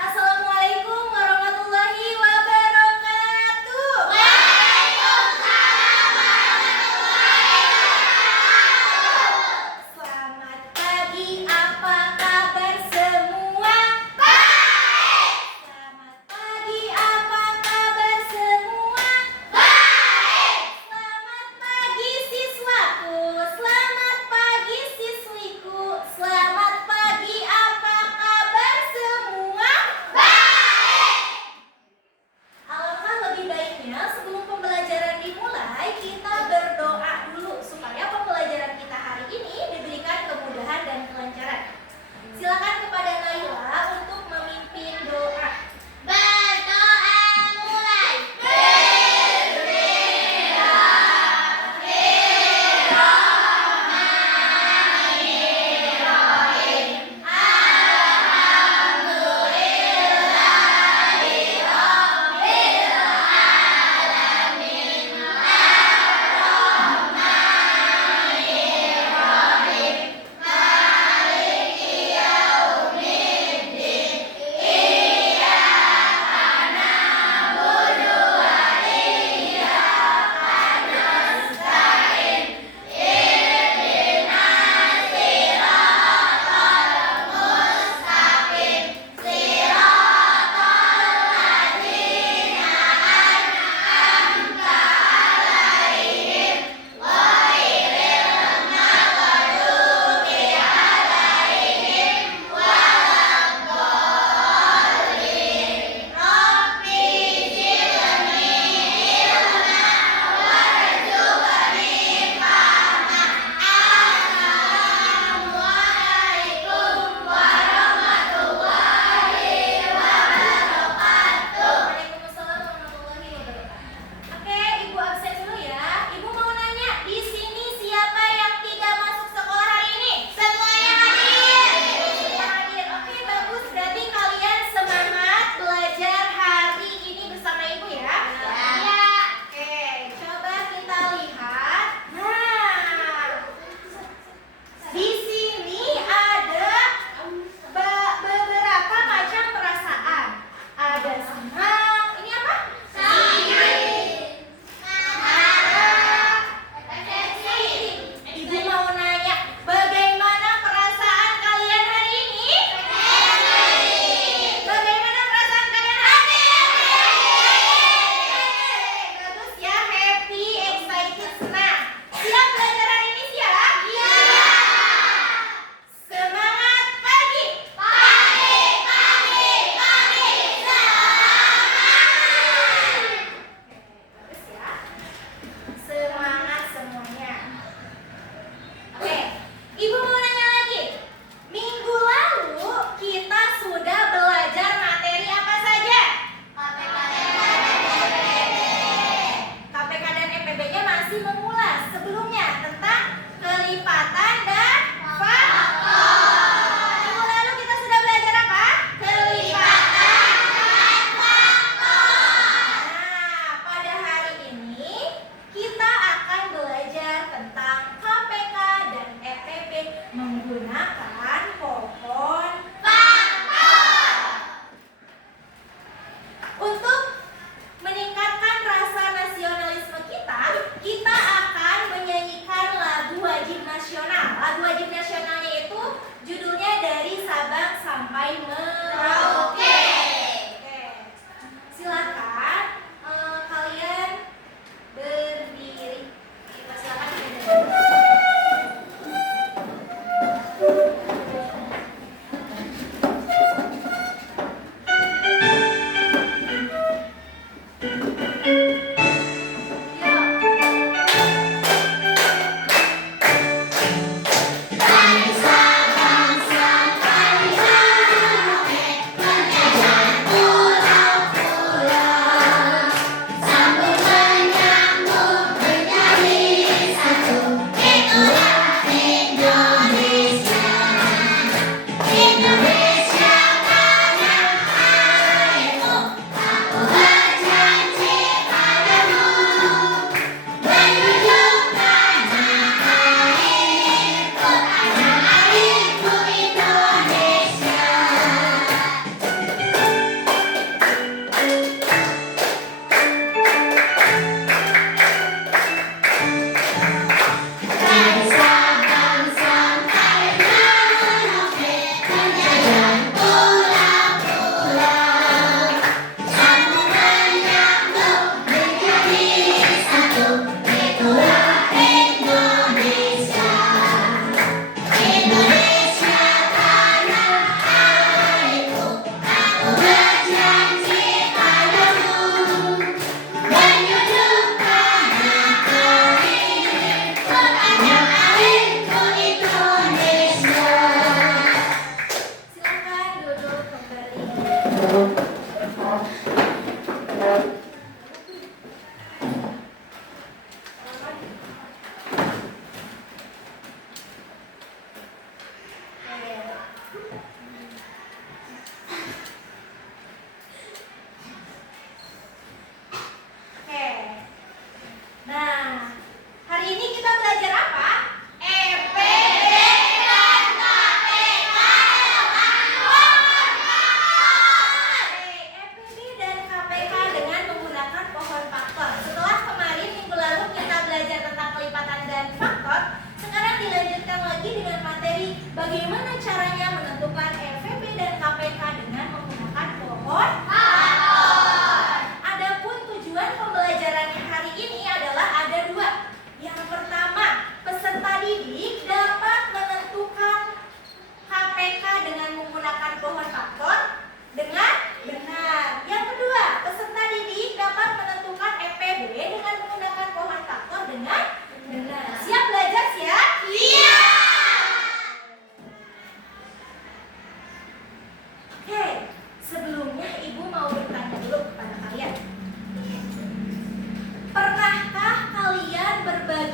Assalamualaikum warahmatullahi wabarakatuh. Waalaikumsalam warahmatullahi wabarakatuh. Selamat pagi, apa kabar semua? Baik. Selamat pagi, apa kabar semua? Baik. Selamat pagi siswaku, selamat pagi siswiku, selamat pagi, apa kabar semua? Baik. Alangkah lebih baiknya sebelum pembelajaran dimulai, kita berdoa dulu supaya pembelajaran kita hari ini diberikan kemudahan dan kelancaran. Silakan kepada Naila untuk memimpin doa. Berdoa mulai. Waalaikumsalam warahmatullahi wabarakatuh. Oke, Ibu absen dulu ya. Ibu mau nanya, di sini siapa yang tidak masuk sekolah hari ini? Semuanya hadir. Semua hadir. Oke, bagus. Berarti kalian semangat belajar hari ini bersama Ibu ya? Ya. Oke, coba kita lihat. Nah, di sini ada beberapa macam perasaan. Ada senang. Ini apa? Ibu mau nanya, bagaimana perasaan kalian hari ini? Bagaimana perasaan kalian hari ini? Bagus ya, happy, excited, senang. Siap belajar hari ini siap? Iya. Semangat pagi. Bagus ya. Semangat semuanya. Oke, Ibu mau nanya lagi. Minggu lalu kita sudah belajar materi apa saja? KPK dan EPB-nya masih mengulas sebelumnya tentang kelipatan dan faktor. Minggu lalu kita sudah belajar apa? Kelipatan dan faktor. Nah, pada hari ini kita akan belajar tentang KPK dan EPB menggunakan pohon faktor. Untuk meningkatkan rasa nasionalisme kita, kita akan menyanyikan lagu wajib nasional. Lagu wajib nasionalnya itu judulnya Dari Sabang Sampai Merauke. Oke. Silakan kalian berdiri. Silakan berdiri. Dari Sabang sampai Merauke.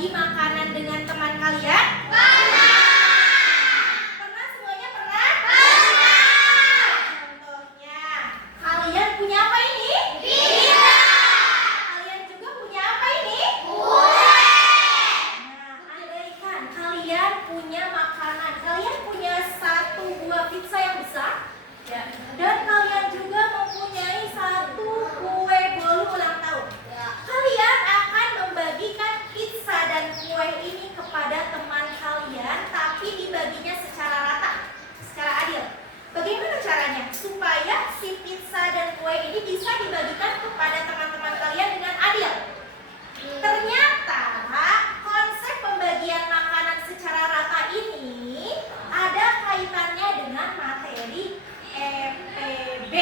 berbagi makanan dengan teman kalian? Pernah. Pernah semuanya pernah? Pernah. Contohnya, kalian punya apa ini? Pizza. Kalian juga punya apa ini? Kue. Nah, andaikan kalian punya makanan, kalian punya satu buah pizza yang besar, dan kalian juga mempunyai satu kue bolu ulang tahun. Kalian akan membagikan pizza dan kue ini kepada teman kalian, tapi dibaginya secara rata, secara adil. Bagaimana caranya supaya si pizza dan kue ini bisa dibagikan kepada teman-teman kalian dengan adil? Ternyata konsep pembagian makanan secara rata ini ada kaitannya dengan materi EPB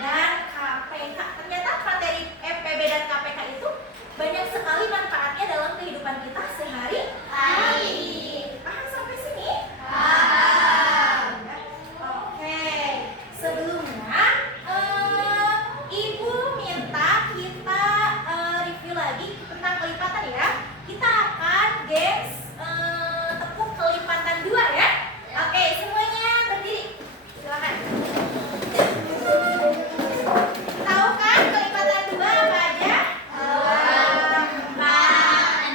dan KPK. Ternyata materi EPB dan KPK itu banyak sekali manfaatnya dalam kehidupan kita sehari-hari. Paham sampai sini? Paham. Oke. Sebelumnya Ibu minta kita review lagi tentang kelipatan ya. Kita akan games tepuk kelipatan 2 ya. Oke, semuanya berdiri. Silakan. Tahu kan kelipatan 2 apa aja? 4,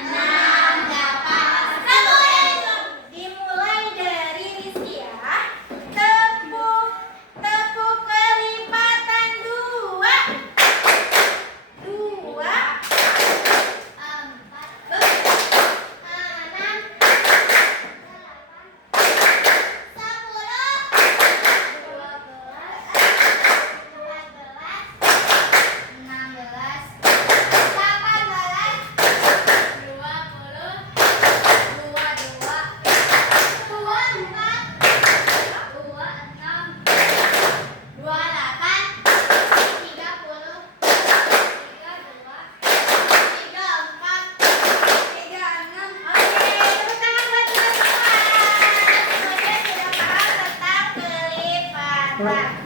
6, 8, 10. Dimulai dari Rizky ya. Tepuk kelipatan 2. 2. 4.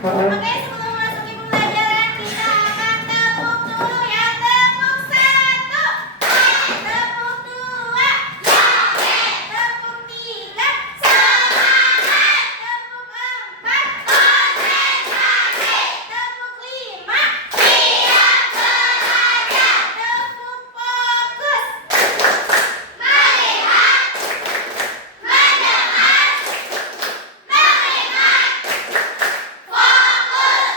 Oke, sebelum masukin pembelajaran kita akan tepuk dulu ya. Tepuk 1, tepuk 2, tepuk 3, semangat, tepuk 4, konsentrasi, tepuk 5, siap belajar, tepuk fokus, melihat, mendengar, melihat, fokus.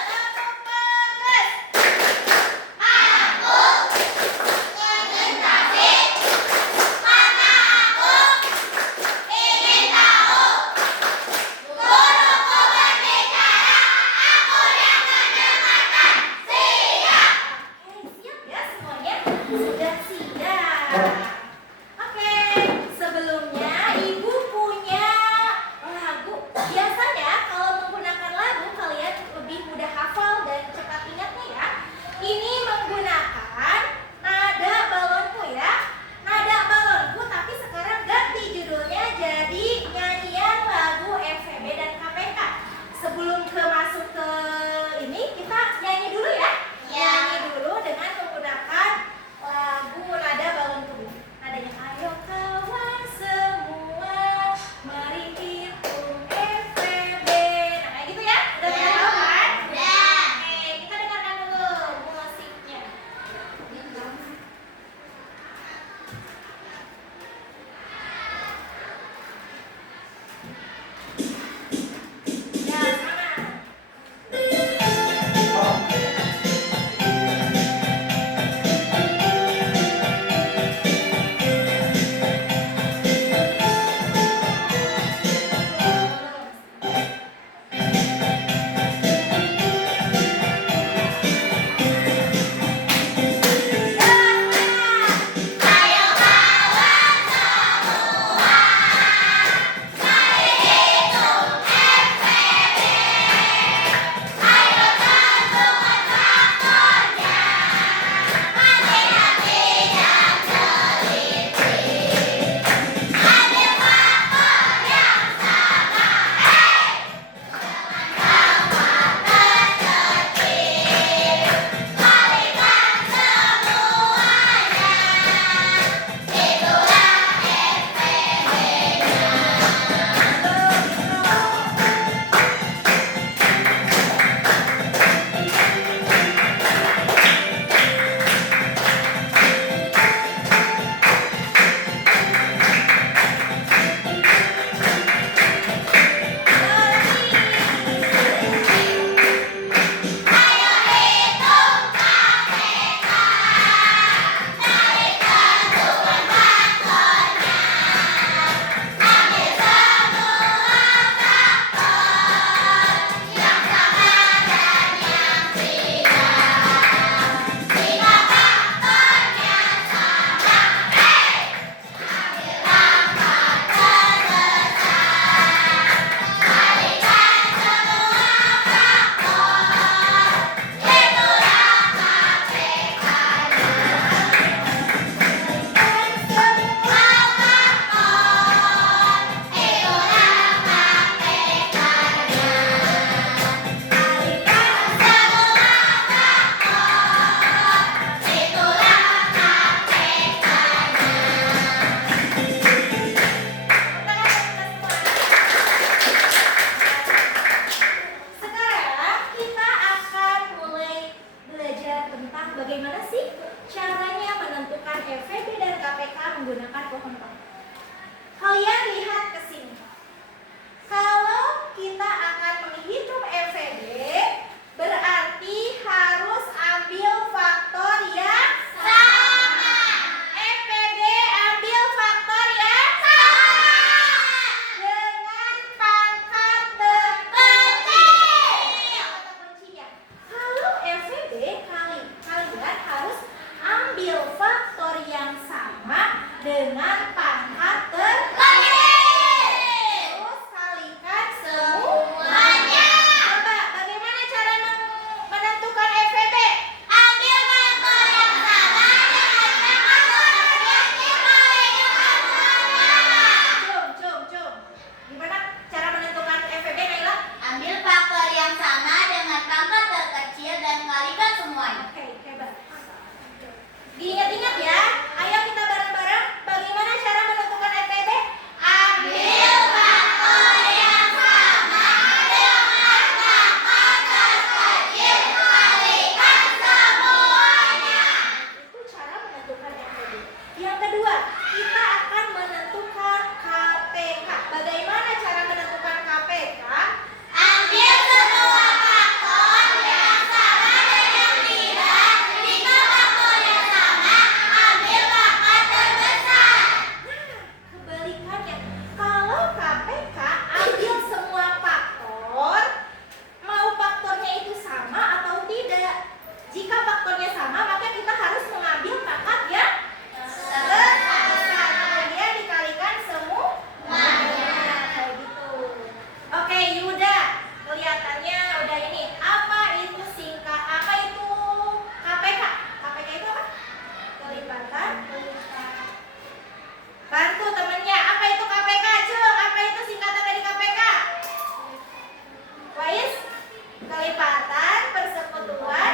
kelipatan, persekutuan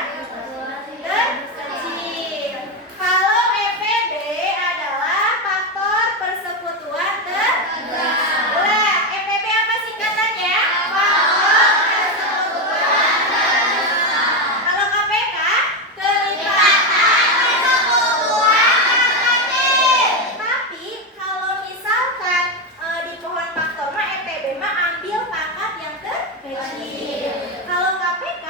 terkecil. Kalau EPB adalah faktor persekutuan terbelah. EPB apa singkatannya? Faktor persekutuan terbelah. Kalau KPK, kelipatan persekutuan terkecil. Tapi kalau misalkan di pohon faktor mah EPB mah ambil pangkat yang terkecil. Kalau KPK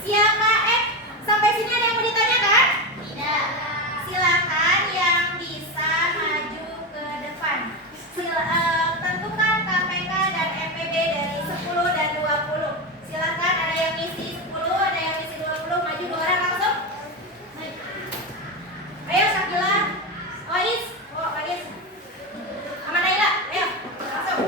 Siapa? Sampai sini ada yang mau ditanyakan? Tidak. Silakan yang bisa maju ke depan. Tentukan KPK dan MPB dari 10 dan 20. Silakan, ada yang ngisi 10, ada yang ngisi 20. Maju 2 orang langsung. Ayo Sakila, Wais, Wais, sama Naila, ayo langsung.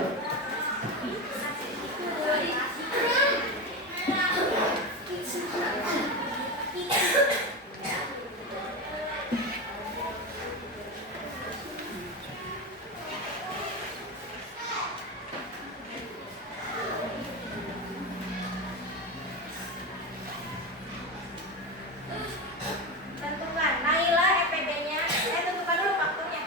Tentukan Naila EPB-nya. Tentukan dulu faktornya.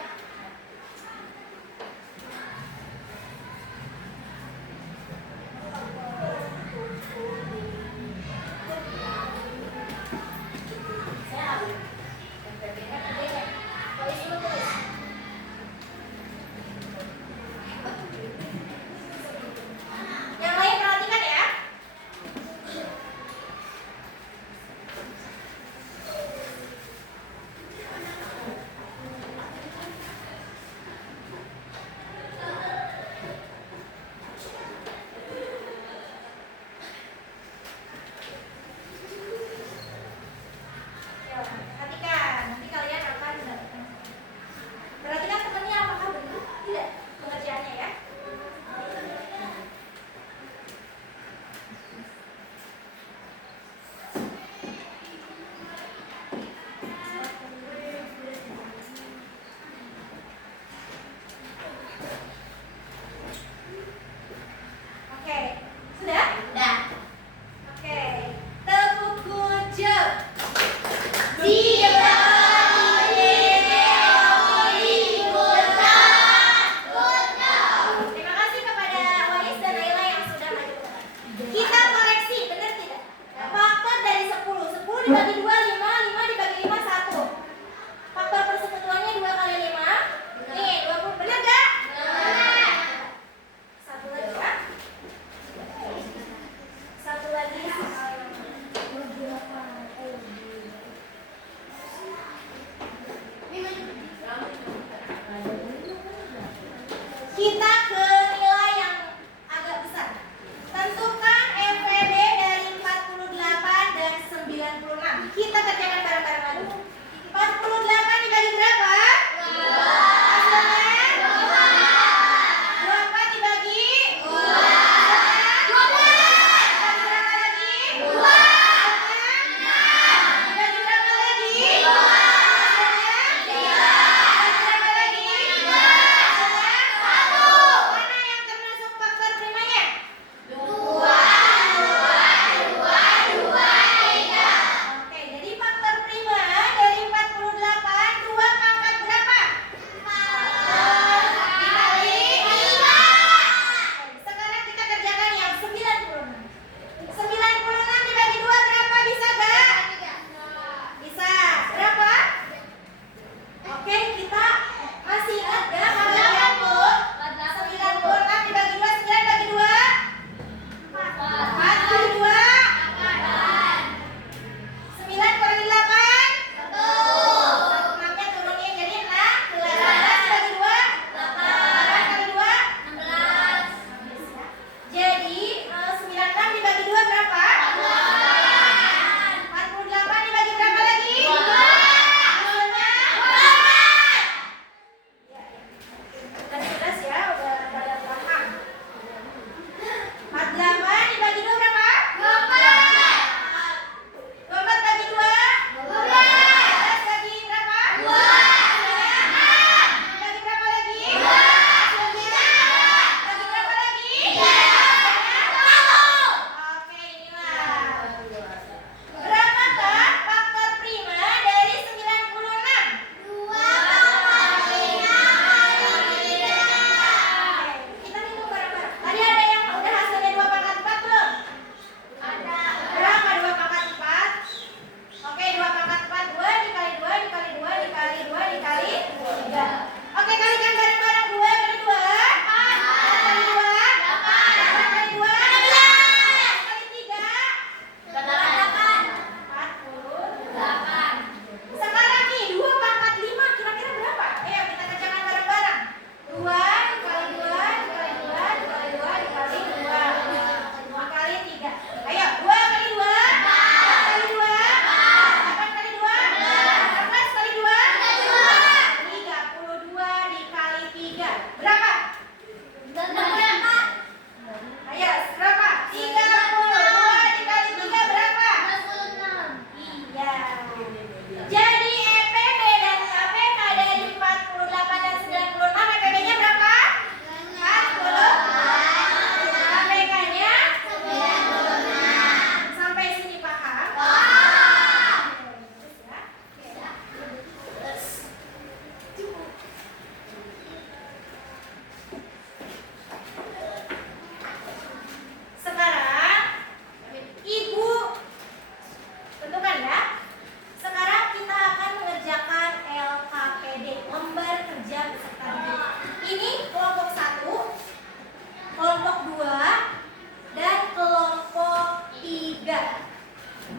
Yang lain perhatikan ya. Perhatikan, nanti kalian akan perhatikan temannya apakah benar tidak pengerjaannya ya. Oke, sudah? Sudah. Oke, tepuk kujur. Terima kasih kepada Wais dan Naila yang sudah maju. Kita koreksi, benar tidak? Faktor dari 10. 10 dibagi 2, 5. 5 dibagi 5, 1. Faktor persekutuannya 2 kali 5. Nih, 20. Benar gak? Benar. Satu lagi ya. Satu lagi. Kita ke nilai yang agak besar. Tentukan EPB dari 48 dan 96.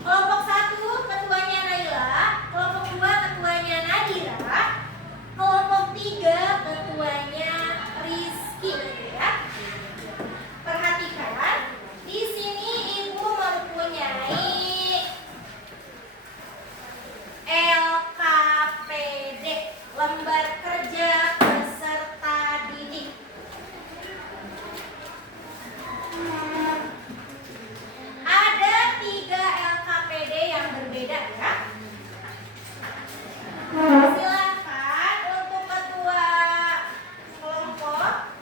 Kelompok 1 ketuanya Naila, kelompok 2 ketuanya Nadira, kelompok 3 ketuanya Rizky, ya. Perhatikan, di sini Ibu mempunyai LKPD, lembar kerja peserta didik. Ada 3 LKPD yang berbeda, ya. Silakan untuk ketua kelompok.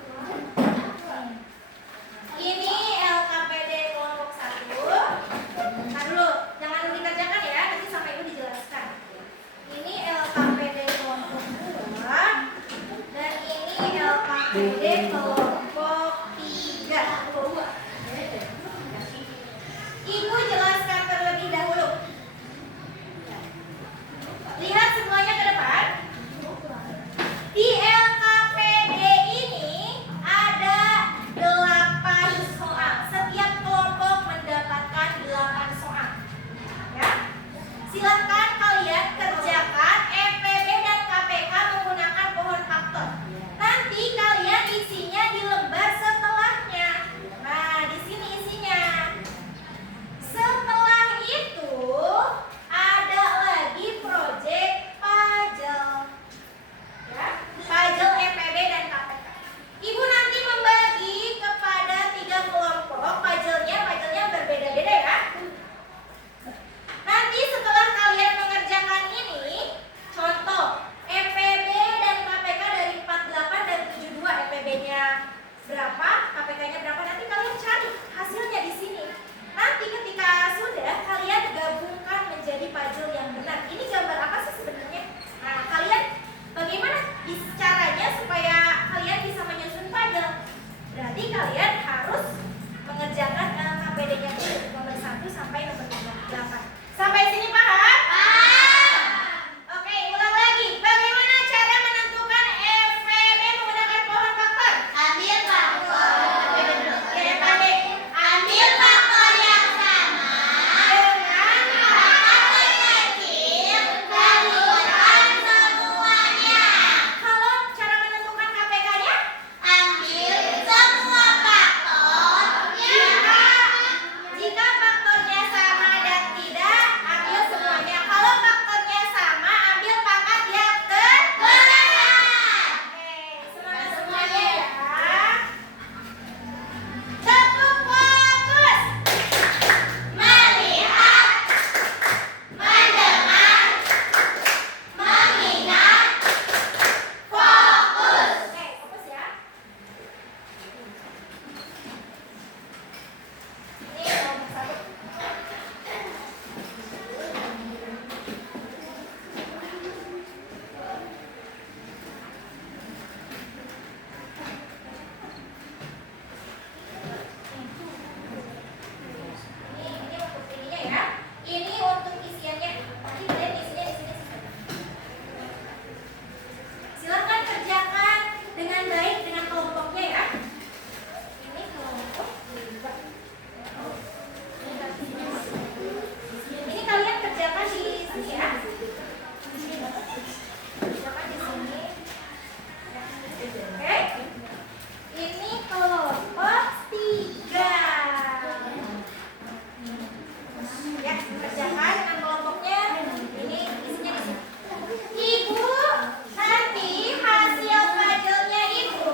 Ini LKPD kelompok 1. Nah dulu, jangan dikerjakan ya, nanti sampai itu dijelaskan. Ini LKPD kelompok 2 dan ini LKPD kelompok 3. Ibu jelaskan terlebih dahulu. Lihat semuanya ke depan. Di LKPD ini ada 8 soal. Setiap kelompok mendapatkan 8 soal. Ya. Silakan kalian kerjakan EPB dan KPK menggunakan pohon faktor. Nanti kalian isinya di lembar setelahnya. Nah, di sini isinya. Setelah itu ada lagi proyek puzzle. Ya, puzzle EPB dan KPK. Ibu nanti membagi kepada 3 kelompok puzzle-nya berbeda-beda ya. Nanti setelah kalian mengerjakan ini, contoh EPB dan KPK dari 48 dan 72, EPB-nya berapa, KPK-nya berapa, nanti kalian cari hasilnya di sini. Nanti ketika sudah, kalian gabungkan menjadi puzzle yang benar. Ini gambar apa sih sebenarnya? Nah, kalian bagaimana caranya supaya kalian bisa menyusun puzzle? Berarti kalian harus mengerjakan KPD-nya dulu, nomor 1 sampai nomor 8. Sampai sini paham? Paham. Oke, ulang lagi. Bagaimana cara menentukan EPB menggunakan pohon faktor? Ambil faktor. EPB. Ambil faktor yang sama. Dengan Faktor kecil. Gabungkan semuanya. kalau cara menentukan KPK-nya? Ambil semua faktor. Jika faktornya sama dan tidak, ambil semuanya. Kalau faktornya sama, ambil pangkat yang Kebenaran. Oke, semangat semuanya ya. Tepuk fokus. Melihat, mendengar, mengingat, fokus. Oke, fokus ya. Ini nomor 1. Ini untuk ininya ya. Ini untuk isiannya. Nanti kalian isinya di sini. Silakan kerjakan dengan baik dengan kelompoknya ya. Ini kelompok 2. Ini kalian kerjakan di sini ya. Kerjakan di sini. Oke. Ini kelompok 3. Ya, kerjakan dengan kelompoknya. Ini isinya di sini. Ibu, nanti hasil puzzle-nya Ibu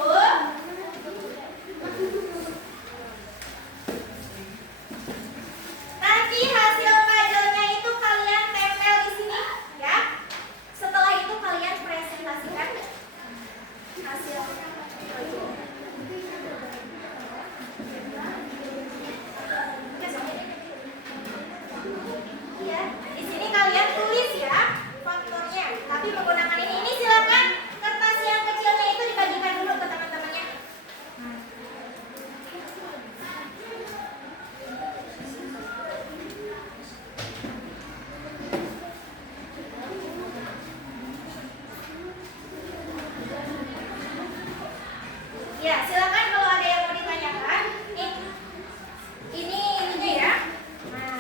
itu kalian tempel di sini ya. Setelah itu kalian presentasikan hasil. Iya, di sini kalian tulis ya faktornya. Tapi menggunakan ini. Ini silakan kertas yang kecilnya itu dibagikan dulu ke teman-temannya. Ya, silakan kalau ada yang mau ditanyakan. Ini ininya ya. Nah,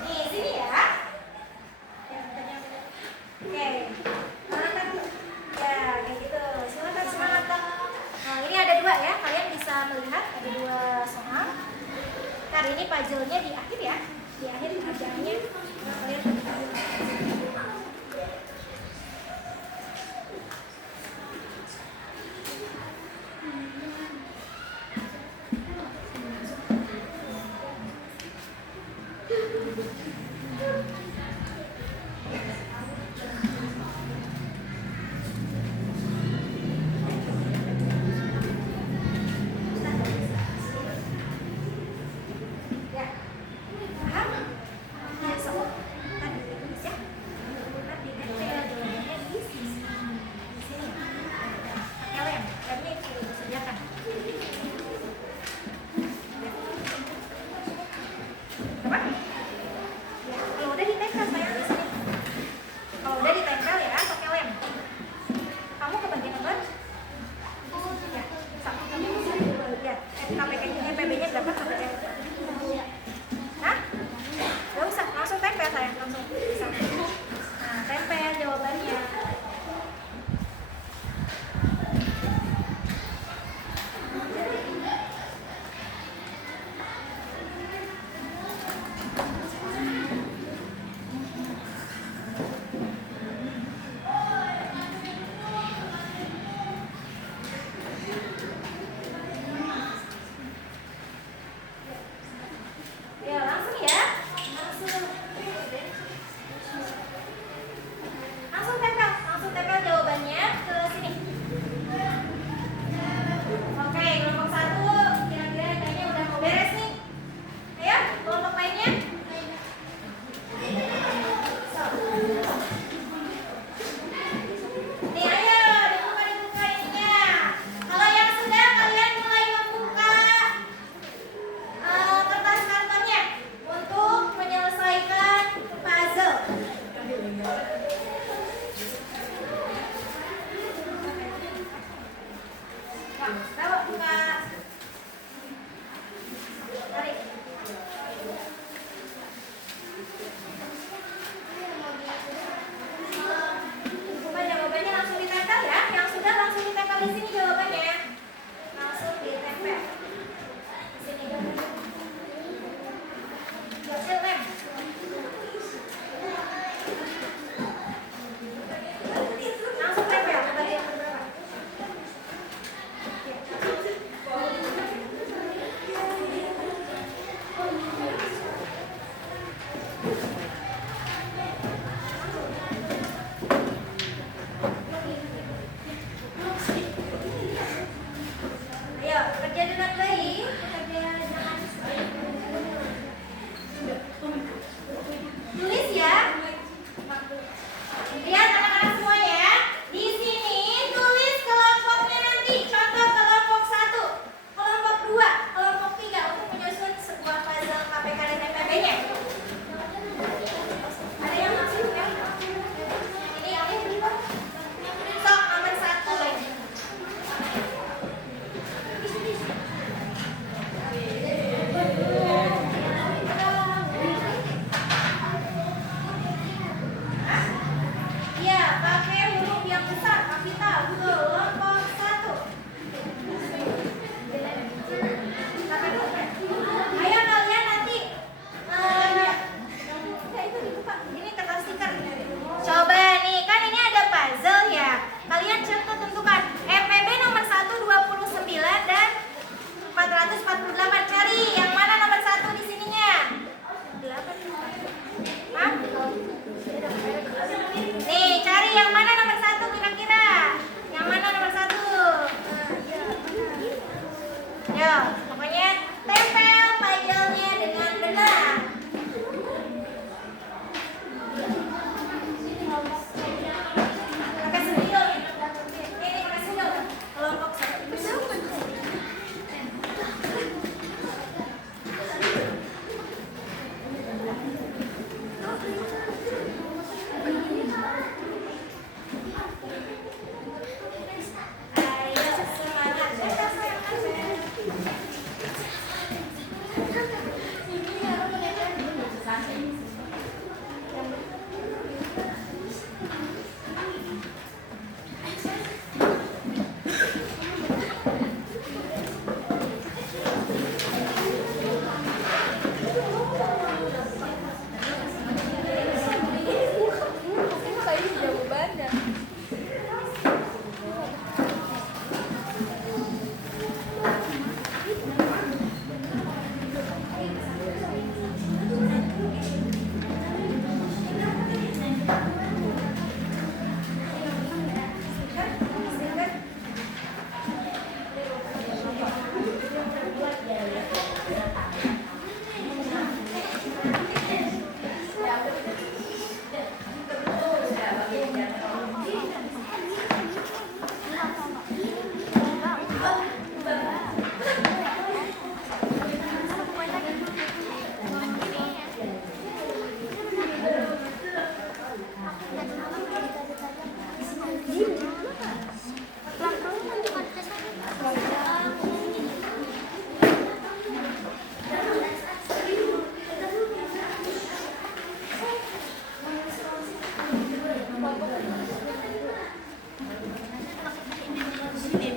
Nih, sini ya. Oke. Semangat. Ya, kayak gitu. Silakan semangat. Nah, ini ada dua ya. Kalian bisa melihat ada dua soal. Ntar ini puzzle-nya di akhir ya. Di akhir kerjaannya kalian ya. Paham? Ya, semua. Tadi ditulis ya. Tadi ditempel jawabannya di sini. Di sini. Pakai lem. Lemnya itu sudah disediakan. Apa? Ya, kalau udah ditempel sayang di sini. Kalau udah ditempel ya, pakai lem. Kamu ke bagian apa? Ya, satu kamu ya. KPK-nya PB-nya berapa KPK? Hah? Gak usah, langsung tempel sayang, langsung bisa. Nah, tempel jawabannya. Ya, langsung ya. Langsung. Langsung tempel jawabannya ke sini. Oke, kelompok satu kira-kira kayaknya udah mau beres nih. Ayo, kelompok lainnya. Nih, ayo dibuka ininya. Kalau yang sudah, kalian mulai membuka kertas kartonnya untuk menyelesaikan puzzle. Wah, tahu buka. Tarik. Bukan jawabannya langsung ditempel ya. Yang sudah langsung ditempel di sini jawabannya. Langsung ditempel. Di sini jawabannya. Hasil lem. Langsung tempel ke bagian berapa?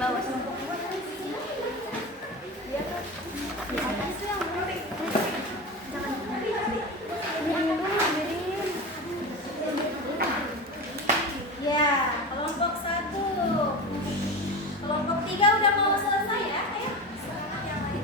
bawah. Kelompok 2 dari sini. Di atas itu yang berapa? Jangan miring dulu, miring. Ya, kelompok 1. Kelompok 3 udah mau selesai ya? Ayo, sekarang yang lain.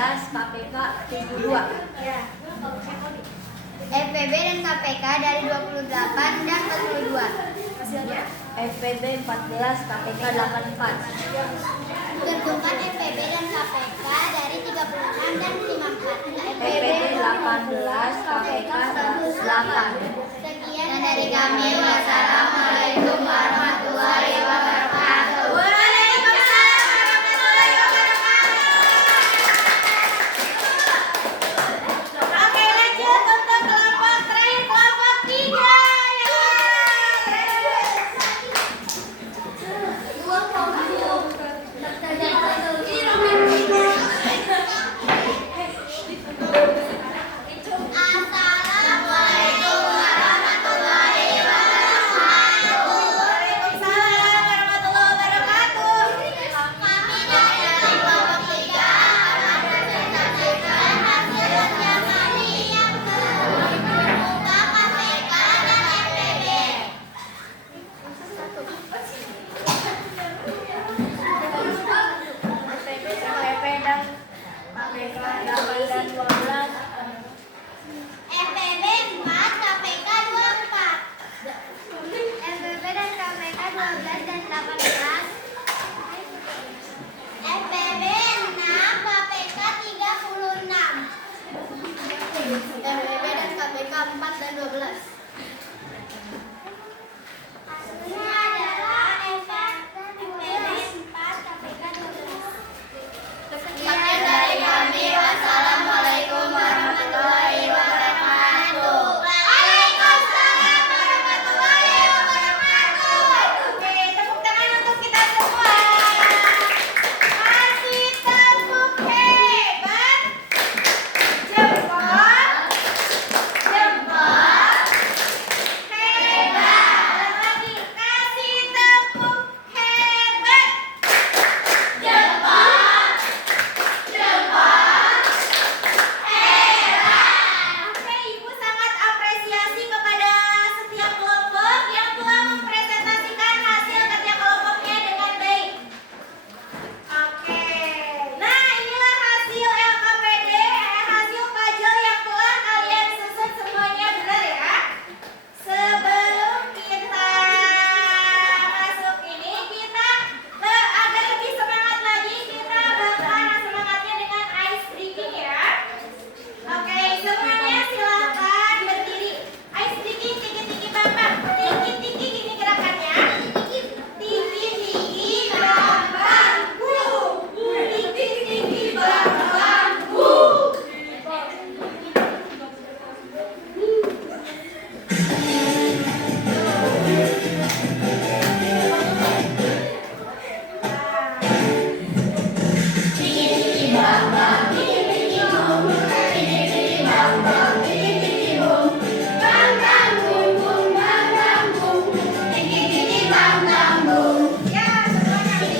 KPK 72. Ya. FPB dan KPK dari 28 dan 42. Hasilnya? FPB 14, KPK 84. Gabungan FPB dan KPK dari 36 dan 54. FPB 18, KPK 8. Sekian dari kami. Wassalamualaikum warahmatullahi wabarakatuh. Waalaikumsalam warahmatullahi wabarakatuh. Oke, lanjut untuk kelompok terakhir, kelompok 3. Assalamualaikum warahmatullahi wabarakatuh. Waalaikumsalam warahmatullahi wabarakatuh. Kami dari kelompok 3 akan mempresentasikan hasil ujian kami yang membuka KPK dan FPB. FPB dan KPK 8 dan 12. FPB 4, KPK 24. FPB dan KPK 12 dan 18. FPB 6, KPK 36. FPB dan KPK 4 dan 12. Hasilnya adalah FPB 4, KPK 12. Sekian dari kami. Wassalamualaikum warahmatullahi wabarakatuh. Waalaikumsalam warahmatullahi wabarakatuh. Oke, tepuk tangan untuk kita semua. Kasih tepuk hebat. Jempol. Jempol. Hebat. Lagi, kasih tepuk hebat. Jempol. Oke, Ibu sangat apresiasi kepada setiap kelompok yang telah mempresentasikan hasil kerja kelompoknya dengan baik. Oke, nah inilah hasil LKPD, hasil pajak yang telah kalian susun semuanya, benar ya? Sebelum kita masuk ini, kita agar lebih semangat lagi, kita bakal semangatnya dengan ice breaking ya. Oke, semuanya silakan berdiri. Ice breaking, tinggi-tinggi bambang. Tinggi-tinggi gini gerakannya. Tinggi-tinggi bambang. Tinggi-tinggi bambang. Ya, semuanya.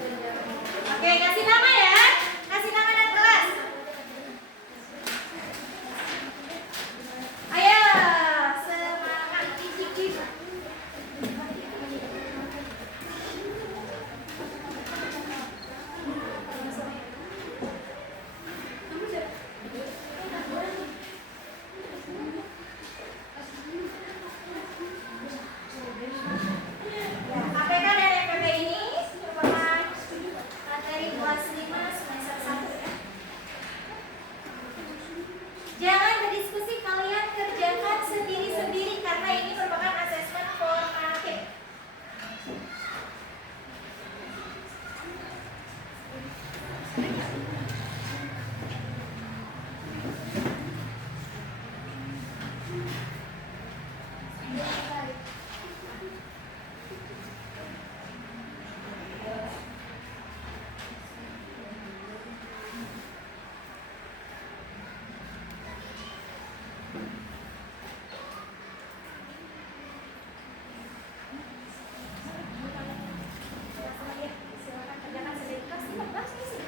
Oke, kasih nama ya. Kasih nama dan kelas. Ayo, semangat cicik. APK dan FPP ini merupakan materi kelas 5 semester 1 ya. Jangan berdiskusi, kalian kerjakan sendiri-sendiri karena ini merupakan asesmen formatif. Silakan kerjakan sendiri. Kasih, kasih.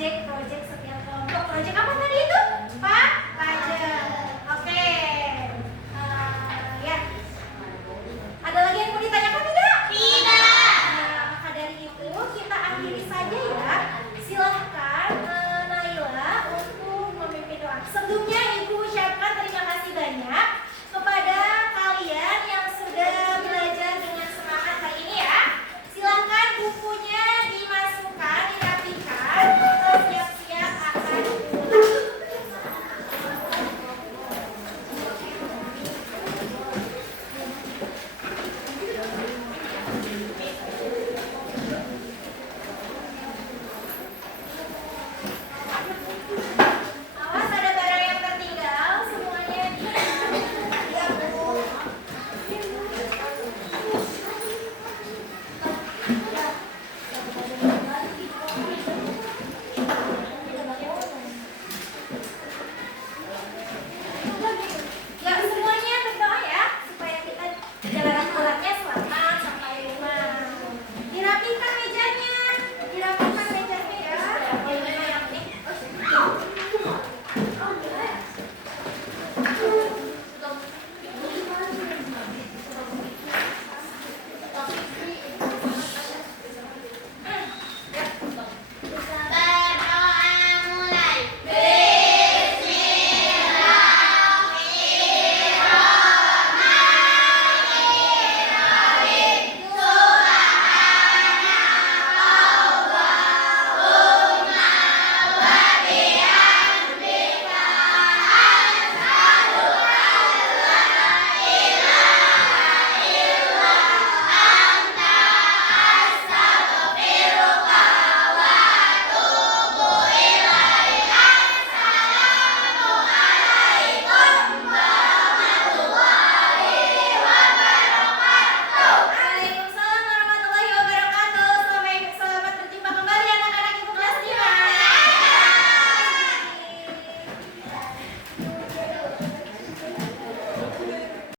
project setiap kelompok. Project apa tadi?